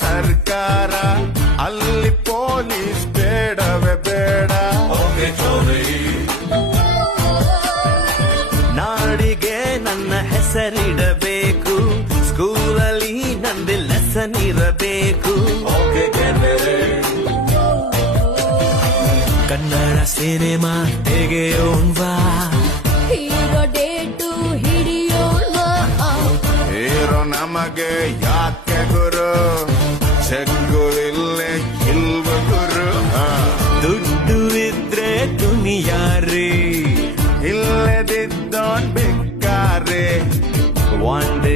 ಸರ್ಕಾರ ಅಲ್ಲಿ ಪೊಲೀಸ್ ಬೇಡವೇ ಬೇಡ. ನಾಡಿಗೆ ನನ್ನ ಹೆಸರಿಡಬೇಕು, ಸ್ಕೂಲಲ್ಲಿ ನಂದು ಲೆಸನ್ ಇರಬೇಕು. ಕನ್ನಡ ಸಿನಿಮಾ ತೆಗೆಯೋಣ್ವಾ, ಹೀರೋ ಡೇಟು ಹಿಡಿಯೋಣ. ಹೀರೋ ನಮಗೆ ಯಾಕೆ ಗುರು, ಚೆಕ್ಕು ಇಲ್ಲೇ ಇಲ್ವ ಗುರು. ದುಡ್ಡು ಇದ್ರೆ ದುನಿಯಾರಿ, ಇಲ್ಲದಿದ್ದೋನ್ ಬೇಕಾರೆ. ಒಂದು